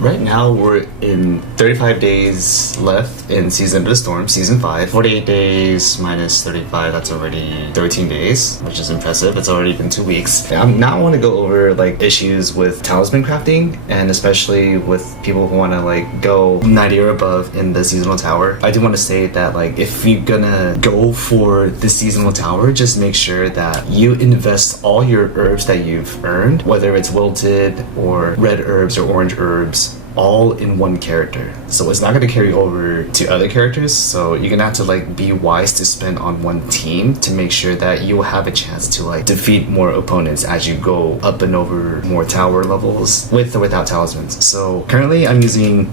Right now we're in 35 days left in Season of the Storm, Season 5. 48 days minus 35, that's already 13 days, which is impressive. It's already been 2 weeks. Now I want to go over like issues with talisman crafting, and especially with people who want to like go 90 or above in the seasonal tower. I do want to say that like if you're gonna go for the seasonal tower, just make sure that you invest all your herbs that you've earned, whether it's wilted or red herbs or orange herbs, all in one character. So it's not going to carry over to other characters, so you're gonna have to like be wise to spend on one team to make sure that you will have a chance to like defeat more opponents as you go up and over more tower levels with or without talismans. So currently I'm using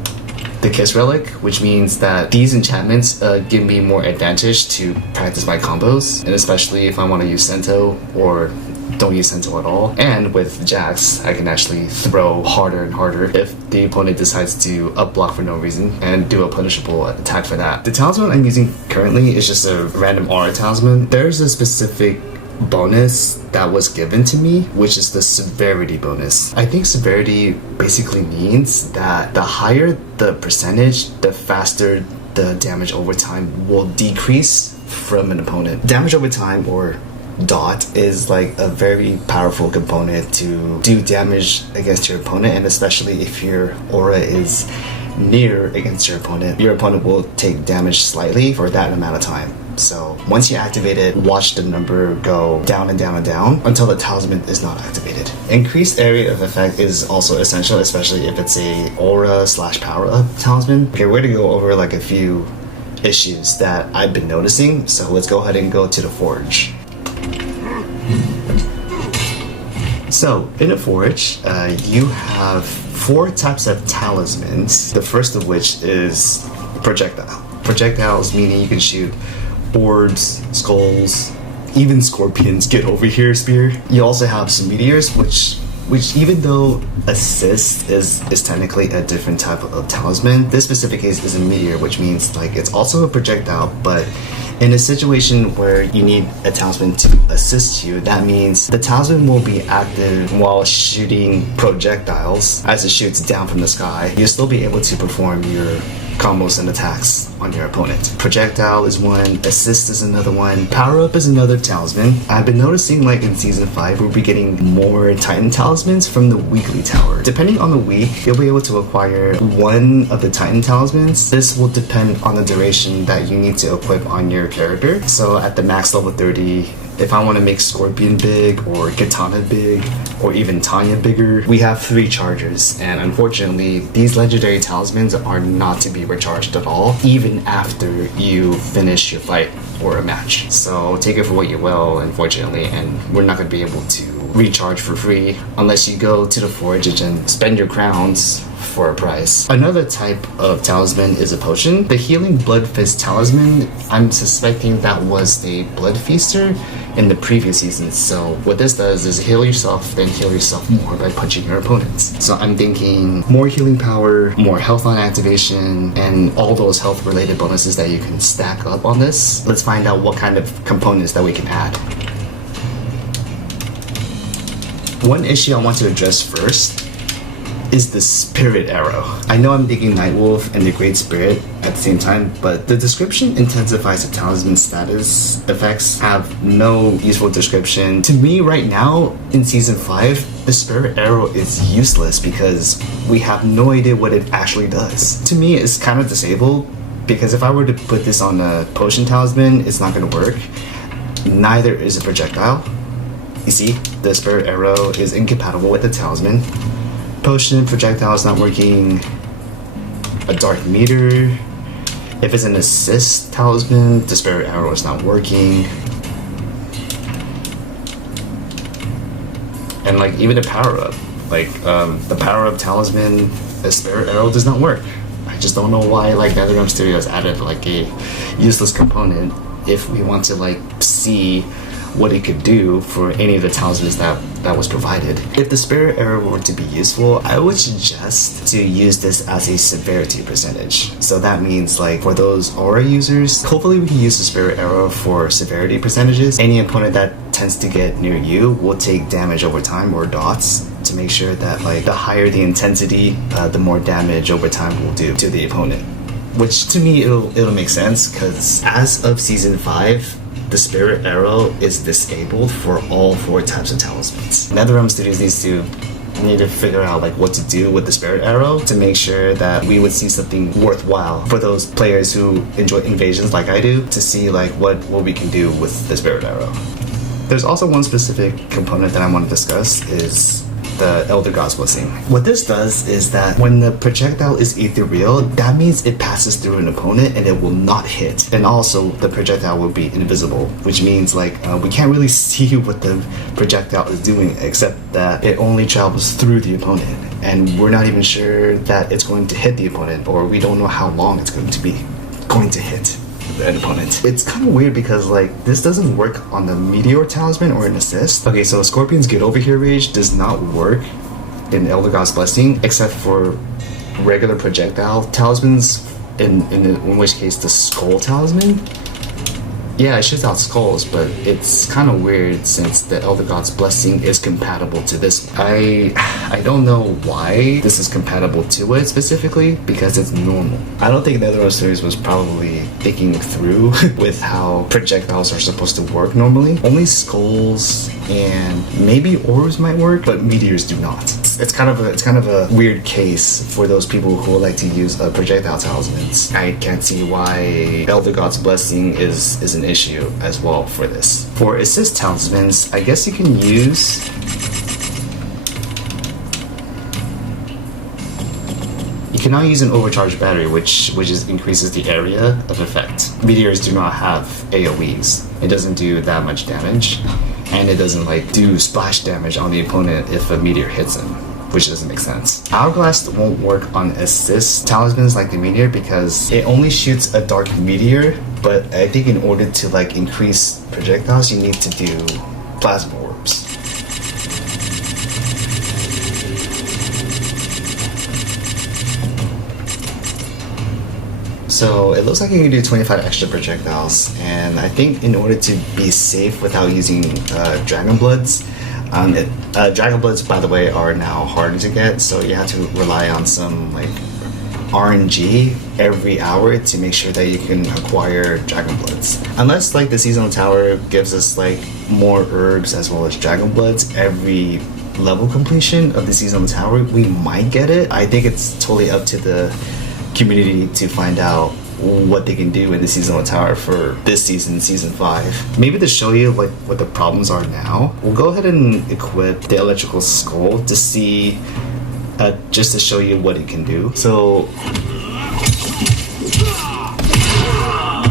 the Kiss Relic, which means that these enchantments give me more advantage to practice my combos, and especially if I want to use Sento or don't use Sento at all. And with Jax, I can actually throw harder and harder if the opponent decides to up block for no reason and do a punishable attack for that. The talisman I'm using currently is just a random aura talisman. There's a specific bonus that was given to me, which is the severity bonus. I think severity basically means that the higher the percentage, the faster the damage over time will decrease from an opponent. Damage over time, or dot, is like a very powerful component to do damage against your opponent, and especially if your aura is near against your opponent will take damage slightly for that amount of time. So once you activate it, watch the number go down and down and down until the talisman is not activated. Increased area of effect is also essential, especially if it's a aura / power up talisman. Okay, we're gonna go over like a few issues that I've been noticing, so let's go ahead and go to the forge. So in a forge, you have 4 types of talismans, the first of which is projectile. Projectiles meaning you can shoot orbs, skulls, even scorpions. Get over here, spear. You also have some meteors, which even though assist is technically a different type of talisman, this specific case is a meteor, which means like it's also a projectile, but in a situation where you need a talisman to assist you, that means the talisman will be active while shooting projectiles as it shoots down from the sky. You'll still be able to perform your combos and attacks on your opponent. Projectile is one, assist is another one, power up is another talisman. I've been noticing like in season 5 we'll be getting more Titan talismans from the weekly tower. Depending on the week, you'll be able to acquire one of the Titan talismans. This will depend on the duration that you need to equip on your character. So at the max level 30, if I want to make Scorpion big, or Katana big, or even Tanya bigger, we have 3 chargers, and unfortunately these legendary talismans are not to be recharged at all, even after you finish your fight or a match. So take it for what you will, unfortunately, and we're not going to be able to recharge for free unless you go to the forge and spend your crowns for a price. Another type of talisman is a potion. The Healing Blood Fist talisman, I'm suspecting that was the Blood Feaster in the previous season. So what this does is heal yourself, then heal yourself more by punching your opponents. So I'm thinking more healing power, more health on activation, and all those health related bonuses that you can stack up on this. Let's find out what kind of components that we can add. One issue I want to address first is the Spirit Arrow. I know I'm thinking Nightwolf and the Great Spirit at the same time, but the description intensifies the talisman status effects have no useful description. To me right now, in Season 5, the Spirit Arrow is useless because we have no idea what it actually does. To me, it's kind of disabled because if I were to put this on a Potion Talisman, it's not going to work. Neither is a Projectile. You see, the Spirit Arrow is incompatible with the Talisman. Potion, Projectile is not working. A Dark Meter. If it's an assist talisman, the Spirit Arrow is not working. And like even the power up, like the power up talisman, the Spirit Arrow does not work. I just don't know why like NetherRealm Studios added like a useless component if we want to like see what it could do for any of the talismans that was provided. If the Spirit Arrow were to be useful, I would suggest to use this as a severity percentage. So that means like for those aura users, hopefully we can use the Spirit Arrow for severity percentages. Any opponent that tends to get near you will take damage over time, or dots, to make sure that like the higher the intensity, the more damage over time will do to the opponent. Which to me it'll make sense, because as of season 5, the spirit arrow is disabled for all 4 types of talismans. NetherRealm Studios need to figure out like what to do with the spirit arrow to make sure that we would see something worthwhile for those players who enjoy invasions like I do, to see like what we can do with the spirit arrow. There's also one specific component that I want to discuss, is the Elder God's Blessing. What this does is that when the projectile is ethereal, that means it passes through an opponent and it will not hit. And also the projectile will be invisible, which means like we can't really see what the projectile is doing, except that it only travels through the opponent, and we're not even sure that it's going to hit the opponent, or we don't know how long it's going to hit an opponent. It's kind of weird because like this doesn't work on the Meteor Talisman or an assist. Okay, so Scorpion's Get Over Here rage does not work in Elder God's Blessing, except for regular projectile talismans, in which case the Skull Talisman. Yeah, it shoots out skulls, but it's kind of weird since the Elder God's Blessing is compatible to this. I don't know why this is compatible to it specifically, because it's normal. I don't think NetherRealm Studios was probably thinking through with how projectiles are supposed to work normally. Only skulls and maybe orbs might work, but meteors do not. It's kind of a weird case for those people who like to use projectile talismans. I can't see why Elder God's Blessing is an issue as well for this. For assist talismans, I guess you can use cannot use an overcharged battery, which increases the area of effect. Meteors do not have AoEs. It doesn't do that much damage, and it doesn't like do splash damage on the opponent if a meteor hits him, which doesn't make sense. Hourglass won't work on assist talismans like the meteor because it only shoots a dark meteor, but I think in order to like increase projectiles, you need to do plasma orbs. So it looks like you can do 25 extra projectiles, and I think in order to be safe without using Dragon Bloods, Dragon Bloods, by the way, are now harder to get, so you have to rely on some like RNG every hour to make sure that you can acquire Dragon Bloods. Unless like the Seasonal Tower gives us like more herbs as well as Dragon Bloods every level completion of the Seasonal Tower, we might get it. I think it's totally up to the community to find out what they can do in the Seasonal Tower for this season, season 5. Maybe to show you like what the problems are now, we'll go ahead and equip the electrical skull to see, just to show you what it can do. So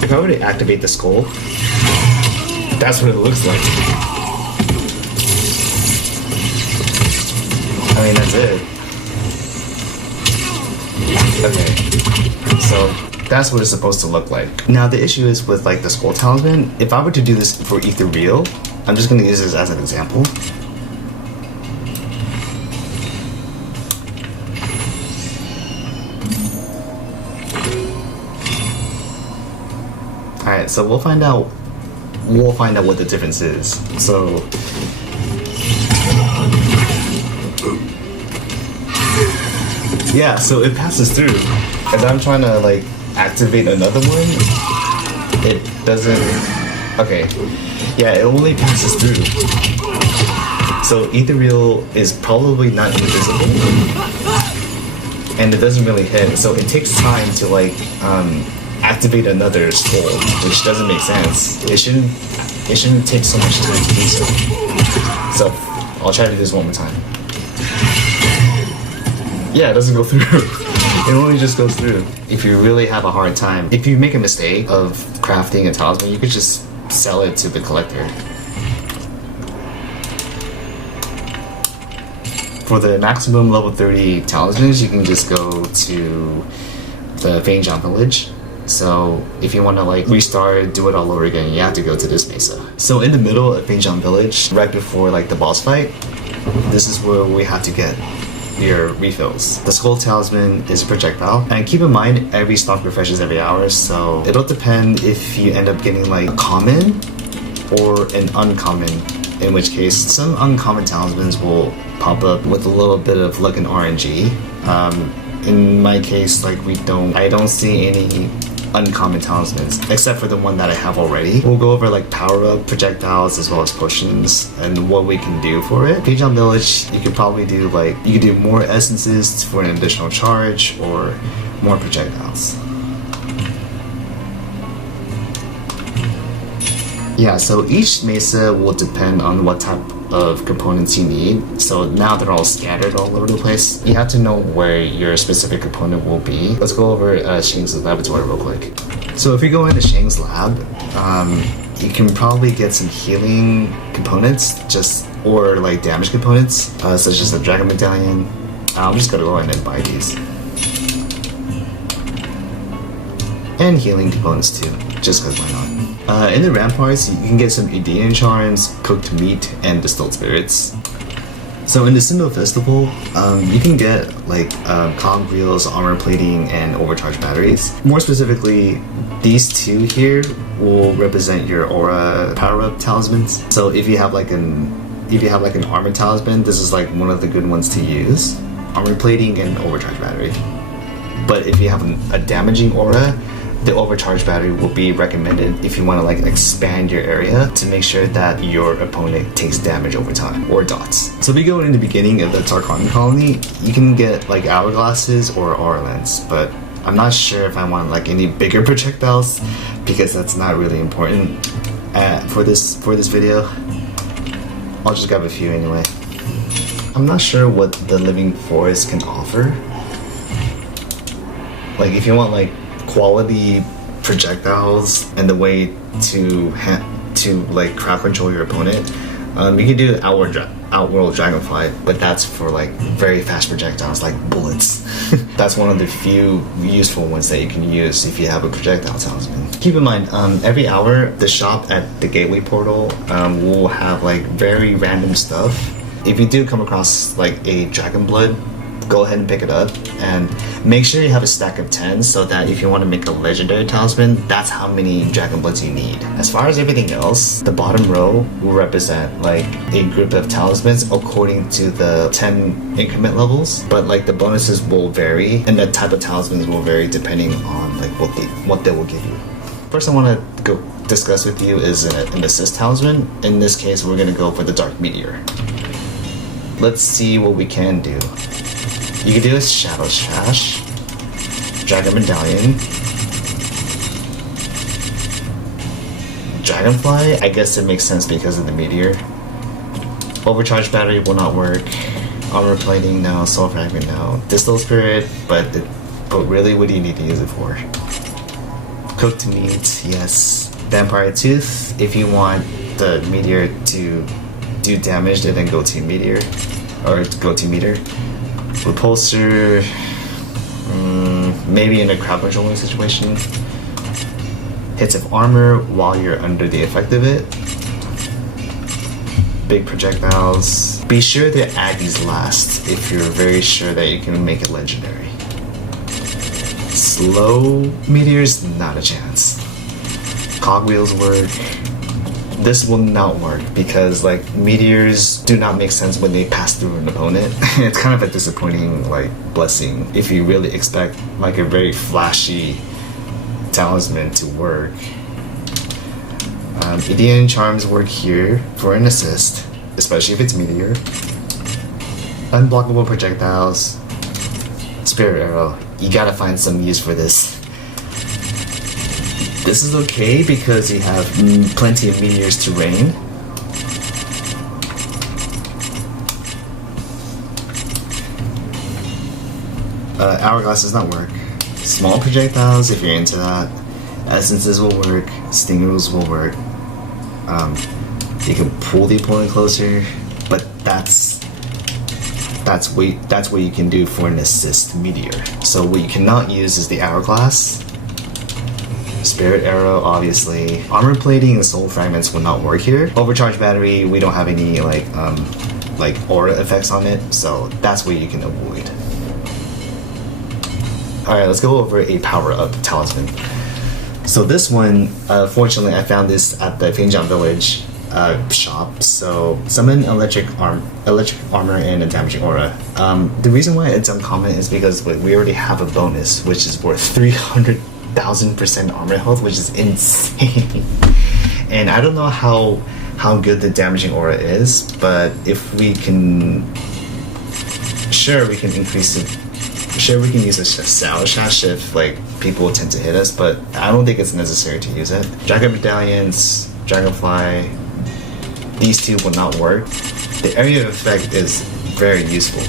if I were to activate the skull, that's what it looks like. I mean, that's it. Okay, so that's what it's supposed to look like. Now the issue is with like the Skull Talisman, if I were to do this for Ethereal, I'm just going to use this as an example. Alright, so we'll find out what the difference is. So yeah, so it passes through. As I'm trying to like activate another one, it doesn't. Okay, yeah, it only passes through. So Ethereal is probably not invisible, and it doesn't really hit. So it takes time to like activate another skull, which doesn't make sense. It shouldn't take so much time to do so. So I'll try to do this one more time. Yeah, it doesn't go through. It only just goes through. If you really have a hard time, if you make a mistake of crafting a talisman, you could just sell it to the collector. For the maximum level 30 talismans, you can just go to the Fangjang village. So if you want to like restart, do it all over again, you have to go to this mesa. So in the middle of Fangjang village, right before like the boss fight, this is where we have to get your refills. The Skull Talisman is a projectile, and keep in mind every stock refreshes every hour, so it'll depend if you end up getting like a common or an uncommon, in which case some uncommon talismans will pop up with a little bit of luck and RNG. In my case, like I don't see any uncommon talismans except for the one that I have already. We'll go over like Powerup, projectiles, as well as potions and what we can do for it. Page on Village, you could probably do more essences for an additional charge or more projectiles. Yeah, so each mesa will depend on what type of components you need. So now they're all scattered all over the place. You have to know where your specific component will be. Let's go over Shang's laboratory real quick. So if you go into Shang's lab, you can probably get some healing components, or like damage components, such as the Dragon Medallion. I'm just gonna go ahead and buy these. And healing components too, just because why not. In the ramparts, you can get some Edean charms, cooked meat, and distilled spirits. So in the Symbol Festival, you can get like cog wheels, armor plating, and overcharged batteries. More specifically, these two here will represent your aura power-up talismans. So if you have like an armor talisman, this is like one of the good ones to use. Armor plating and overcharged battery. But if you have a damaging aura, the overcharged battery will be recommended if you want to like expand your area to make sure that your opponent takes damage over time, or dots. So if we go in the beginning of the Tarkani colony, you can get like hourglasses or aura lens, but I'm not sure if I want like any bigger projectiles because that's not really important for this video. I'll just grab a few anyway. I'm not sure what the Living Forest can offer. Like if you want like quality projectiles and the way to like crowd control your opponent, you can do Outworld Dragonfly, but that's for like very fast projectiles like bullets. That's one of the few useful ones that you can use if you have a projectile talisman. Keep in mind, every hour the shop at the gateway portal will have like very random stuff. If you do come across like a dragon blood, go ahead and pick it up, and make sure you have a stack of 10 so that if you want to make a legendary talisman, that's how many dragon bloods you need. As far as everything else, the bottom row will represent like a group of talismans according to the 10 increment levels, but like the bonuses will vary and the type of talismans will vary depending on like what they will give you. First I want to go discuss with you is an assist talisman. In this case, we're going to go for the Dark Meteor. Let's see what we can do. You can do a Shadow Sash, Dragon Medallion, Dragonfly. I guess it makes sense because of the meteor. Overcharged battery will not work. Armor plating, no. Soul fragment, no. Distilled spirit, but really, what do you need to use it for? Cooked meat, yes. Vampire tooth. If you want the meteor to do damage, then go to meteor or go to meter. Repulsor, maybe in a crowd controlling situation. Hits of armor while you're under the effect of it. Big projectiles. Be sure to add these last if you're very sure that you can make it legendary. Slow meteors, not a chance. Cogwheels work. This will not work because like meteors do not make sense when they pass through an opponent. It's kind of a disappointing like blessing if you really expect like a very flashy talisman to work. Edean charms work here for an assist, especially if it's meteor. Unblockable projectiles. Spirit arrow. You gotta find some use for this. This is okay because you have plenty of meteors to rain. Hourglass does not work. Small projectiles, if you're into that. Essences will work. Stingers will work. You can pull the opponent closer, but that's what you can do for an assist meteor. So what you cannot use is the hourglass. Spirit arrow, obviously. Armor plating and soul fragments will not work here. Overcharged battery, we don't have any like aura effects on it, so that's what you can avoid. Alright, let's go over a power-up talisman. So this one, fortunately, I found this at the Finjan Village shop. So summon electric armor and a damaging aura. The reason why it's uncommon is because we already have a bonus, which is worth 300,000% armor health, which is insane. And I don't know how good the damaging aura is, but if we can, sure we can increase it. Sure, we can use a Sail Shash if like people tend to hit us, but I don't think it's necessary to use it. Dragon Medallions, Dragonfly, these two will not work. The area of effect is very useful.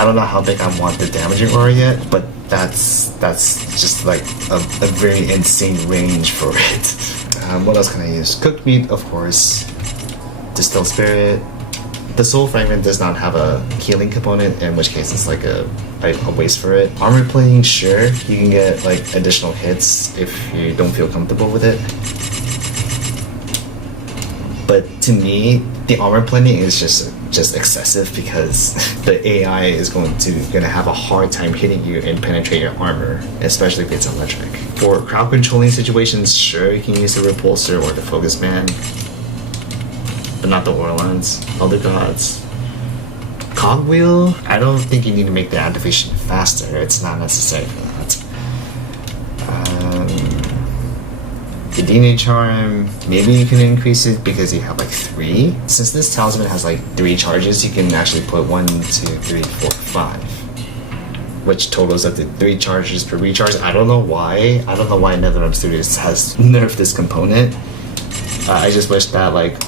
I don't know how big I want the damaging aura yet, but that's just like a very insane range for it. What else can I use? Cooked meat, of course. Distilled spirit. The soul fragment does not have a healing component, in which case it's like a waste for it. Armor plating, sure, you can get like additional hits if you don't feel comfortable with it. But to me, the armor plating is just excessive because the AI is gonna have a hard time hitting you and penetrate your armor, especially if it's electric. For crowd controlling situations, sure, you can use the repulsor or the focus man, but not the Orlans, other gods. Cogwheel, I don't think you need to make the activation faster. It's not necessary for that. The DNA charm, maybe you can increase it because you have like 3. Since this talisman has like 3 charges, you can actually put 1, 2, 3, 4, 5, which totals up to 3 charges per recharge. I don't know why. I don't know why NetherRealm Studios has nerfed this component. I just wish that like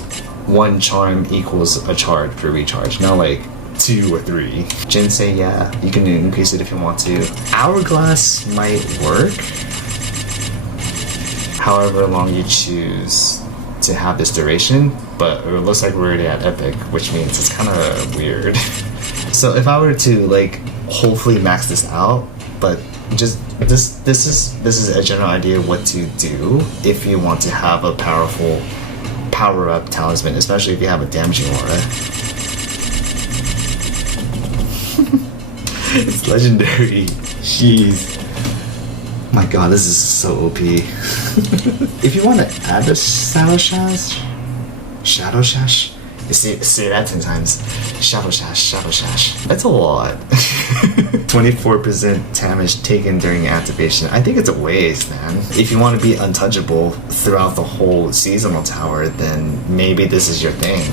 1 charm equals a charge per recharge, not like 2 or 3. Jinsei, yeah, you can increase it if you want to. Hourglass might work, however long you choose to have this duration, but it looks like we're already at epic, which means it's kind of weird. So if I were to like hopefully max this out, but just this is a general idea of what to do if you want to have a powerful power-up talisman, especially if you have a damaging aura. It's legendary. Jeez. My god, this is so OP. If you want to add the Shadow Shash? Say that 10 times. Shadow Shash. That's a lot. 24% damage taken during activation. I think it's a waste, man. If you want to be untouchable throughout the whole seasonal tower, then maybe this is your thing.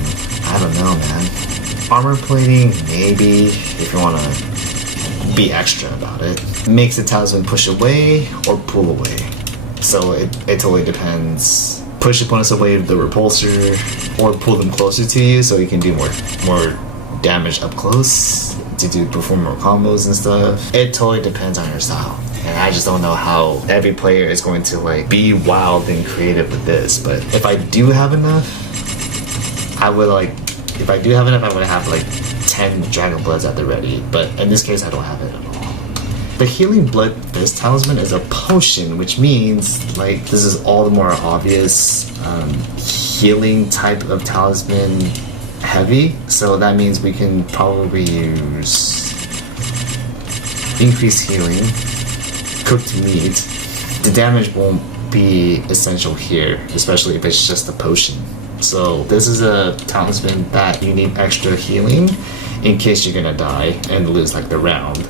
I don't know, man. Armor plating, maybe, if you want to be extra about it. Makes the talisman push away or pull away. So it totally depends. Push opponents away with the repulsor or pull them closer to you so you can do more damage up close to perform more combos and stuff. It totally depends on your style. And I just don't know how every player is going to like be wild and creative with this. But if I do have enough, I would have like 10 Dragon Bloods at the ready, but in this case I don't have it at all. The Healing Blood Fist Talisman is a potion, which means like this is all the more obvious healing type of talisman heavy, so that means we can probably use increased healing, cooked meat. The damage won't be essential here, especially if it's just a potion. So this is a talisman that you need extra healing in case you're gonna die and lose like the round.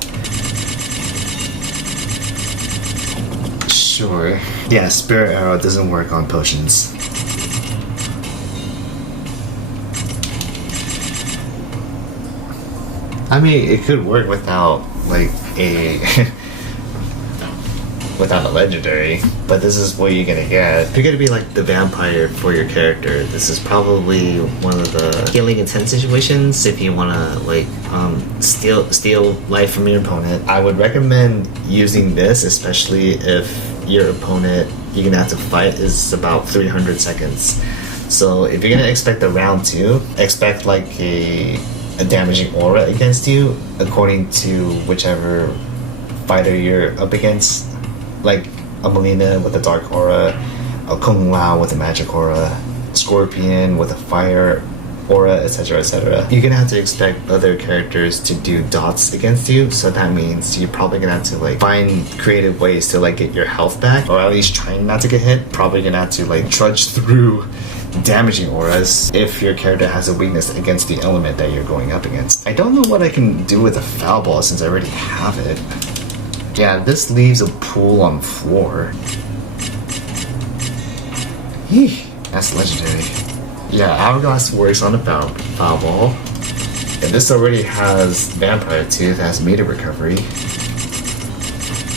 Sure. Yeah, Spirit Arrow doesn't work on potions. I mean, it could work without like without a legendary, but this is what you're gonna get. If you're gonna be like the vampire for your character, this is probably one of the healing intense situations. If you wanna like steal life from your opponent, I would recommend using this, especially if your opponent you're gonna have to fight is about 300 seconds. So if you're gonna expect a round 2, expect like a damaging aura against you according to whichever fighter you're up against. Like a Melina with a dark aura, a Kung Lao with a magic aura, Scorpion with a fire aura, etc, etc, you're gonna have to expect other characters to do dots against you, so that means you're probably gonna have to like find creative ways to like get your health back, or at least trying not to get hit. Probably gonna have to like trudge through damaging auras if your character has a weakness against the element that you're going up against. I don't know what I can do with a foul ball since I already have it. Yeah, this leaves a pool on the floor. Eeh, that's legendary. Yeah, Hourglass works on a foul ball. And this already has Vampire Tooth, has meter recovery.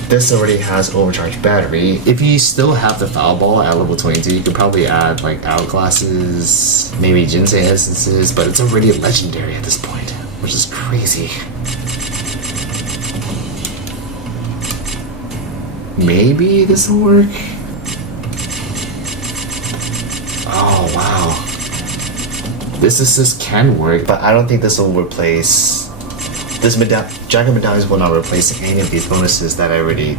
This already has overcharged battery. If you still have the foul ball at level 22, you could probably add like Hourglasses, maybe Jinsei essences, but it's already legendary at this point, which is crazy. Maybe this will work? Oh wow. This assist can work, but I don't think this will replace... Dragon Medallions will not replace any of these bonuses that I already...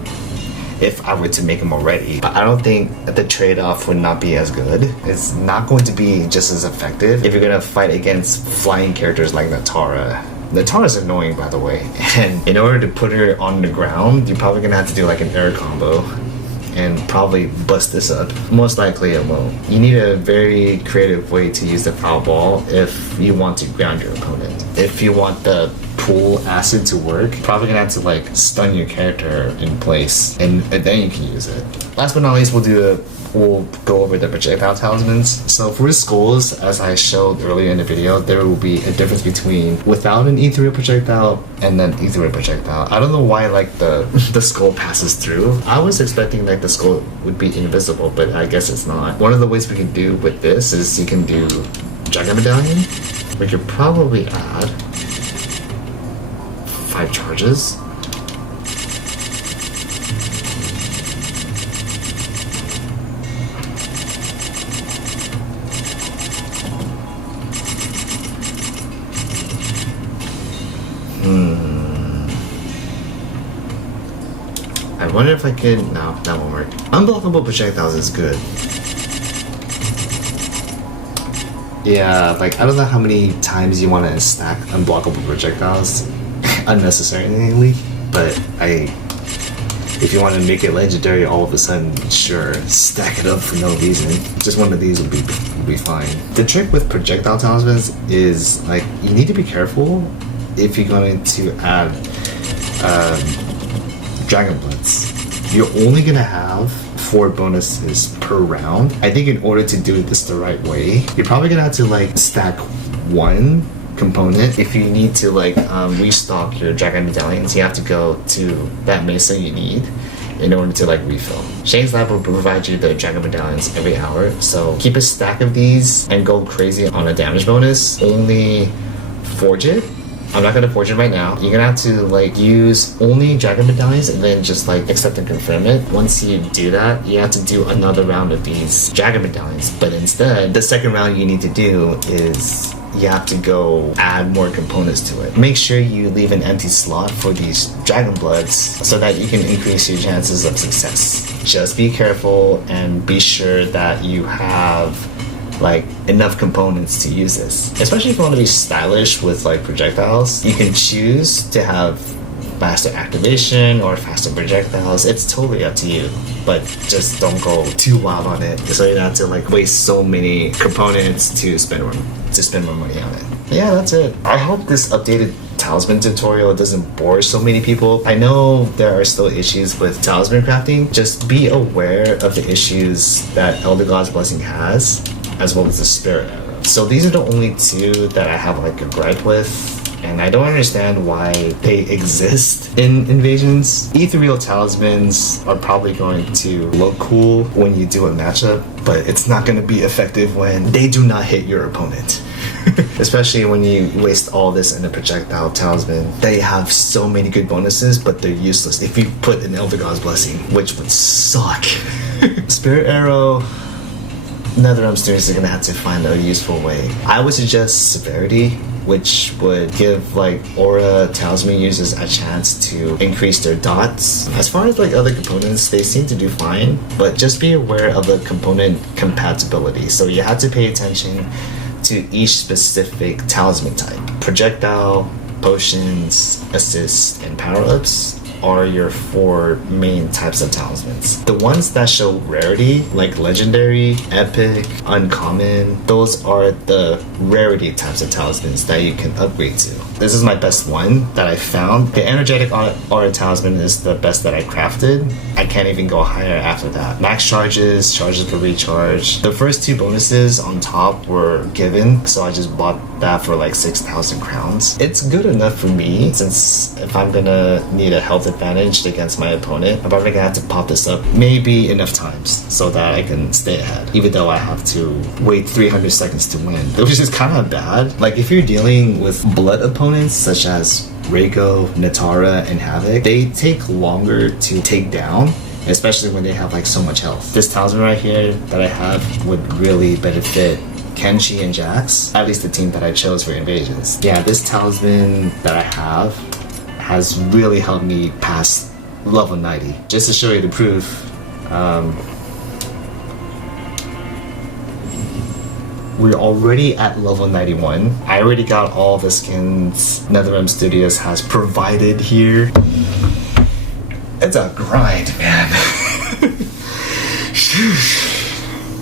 if I were to make them already. But I don't think that the trade-off would not be as good. It's not going to be just as effective if you're gonna fight against flying characters like Natara. Natara's annoying, by the way, and in order to put her on the ground, you're probably gonna have to do like an air combo and probably bust this up. Most likely it won't. You need a very creative way to use the foul ball if you want to ground your opponent. If you want the pool acid to work, probably gonna have to like stun your character in place, and then you can use it. Last but not least, we'll go over the projectile talismans. So for skulls, as I showed earlier in the video, there will be a difference between without an ethereal projectile and then ethereal projectile. I don't know why like the skull passes through. I was expecting like the skull would be invisible, but I guess it's not. One of the ways we can do with this is you can do Dragon Medallion. We could probably add 5 charges. I wonder if I could... no, that won't work. Unblockable projectiles is good. Yeah, like I don't know how many times you want to stack unblockable projectiles unnecessarily, but if you want to make it legendary all of a sudden, sure, stack it up for no reason. Just one of these will be fine. The trick with projectile talismans is like you need to be careful if you're going to add Dragon Blitz. You're only gonna have 4 bonuses per round. I think in order to do this the right way, you're probably gonna have to like stack 1 component. If you need to like restock your Dragon Medallions, you have to go to that mesa you need in order to like refill. Shane's Lab will provide you the Dragon Medallions every hour, so keep a stack of these and go crazy on a damage bonus. Only forge it. I'm not gonna forge it right now. You're gonna have to like use only Dragon Medallions and then just like accept and confirm it. Once you do that, you have to do another round of these Dragon Medallions. But instead, the second round you need to do is you have to go add more components to it. Make sure you leave an empty slot for these Dragon Bloods so that you can increase your chances of success. Just be careful and be sure that you have like enough components to use this. Especially if you want to be stylish with like projectiles, you can choose to have faster activation or faster projectiles. It's totally up to you, but just don't go too wild on it so you don't have to like waste so many components to spend more money on it. Yeah, that's it. I hope this updated talisman tutorial doesn't bore so many people. I know there are still issues with talisman crafting. Just be aware of the issues that Elder God's Blessing has, as well as the Spirit Arrow. So these are the only 2 that I have like a gripe with, and I don't understand why they exist in Invasions. Ethereal Talismans are probably going to look cool when you do a matchup, but it's not going to be effective when they do not hit your opponent. Especially when you waste all this in a projectile talisman. They have so many good bonuses, but they're useless if you put an Elder God's Blessing, which would suck. Spirit Arrow, NetherRealm students are gonna have to find a useful way. I would suggest Severity, which would give like Aura Talisman users a chance to increase their dots. As far as like other components, they seem to do fine, but just be aware of the component compatibility. So you have to pay attention to each specific talisman type. Projectile, potions, assist, and power-ups are your 4 main types of talismans. The ones that show rarity, like legendary, epic, uncommon, those are the rarity types of talismans that you can upgrade to. This is my best one that I found. The energetic aura talisman is the best that I crafted. I can't even go higher after that. Max charges, charges per recharge. The first 2 bonuses on top were given, so I just bought that for like 6,000 crowns. It's good enough for me, since if I'm gonna need a health advantage against my opponent, I'm probably gonna have to pop this up maybe enough times so that I can stay ahead, even though I have to wait 300 seconds to win, which is kind of bad. Like if you're dealing with blood opponents such as Reiko, Natara, and Havoc, they take longer to take down, especially when they have like so much health. This talisman right here that I have would really benefit Kenshi and Jax, at least the team that I chose for invasions. Yeah, this talisman that I have has really helped me pass level 90. Just to show you the proof, we're already at level 91. I already got all the skins NetherRealm Studios has provided here. It's a grind, man.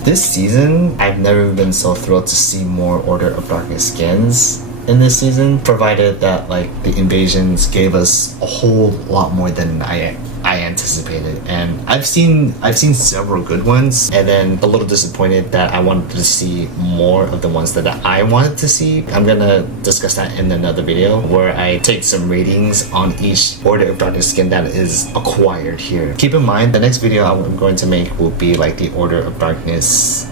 This season, I've never been so thrilled to see more Order of Darkness skins in this season, provided that like the invasions gave us a whole lot more than I anticipated. And I've seen several good ones, and then a little disappointed that I wanted to see more of the ones that I wanted to see. I'm gonna discuss that in another video where I take some ratings on each Order of Darkness skin that is acquired here. Keep in mind, the next video I'm going to make will be like the Order of Darkness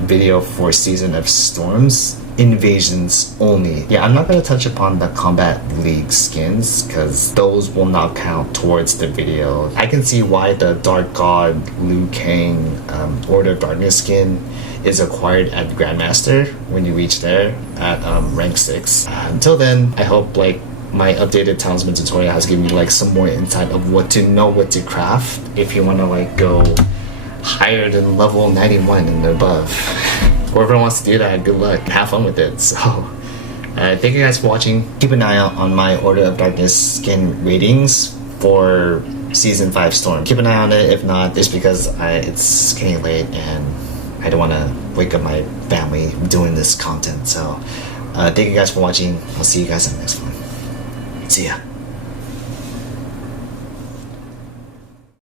video for Season of Storms invasions only. Yeah, I'm not going to touch upon the Combat League skins because those will not count towards the video. I can see why the Dark God Liu Kang Order of Darkness skin is acquired at Grandmaster when you reach there at rank 6. Until then, I hope like my updated talisman tutorial has given you like some more insight of what to craft if you want to like go higher than level 91 and above. Whoever wants to do that, good luck. Have fun with it. So, thank you guys for watching. Keep an eye out on my Order of Darkness skin ratings for Season 5 Storm. Keep an eye on it. If not, it's because it's getting late and I don't want to wake up my family doing this content. So, thank you guys for watching. I'll see you guys in the next one. See ya.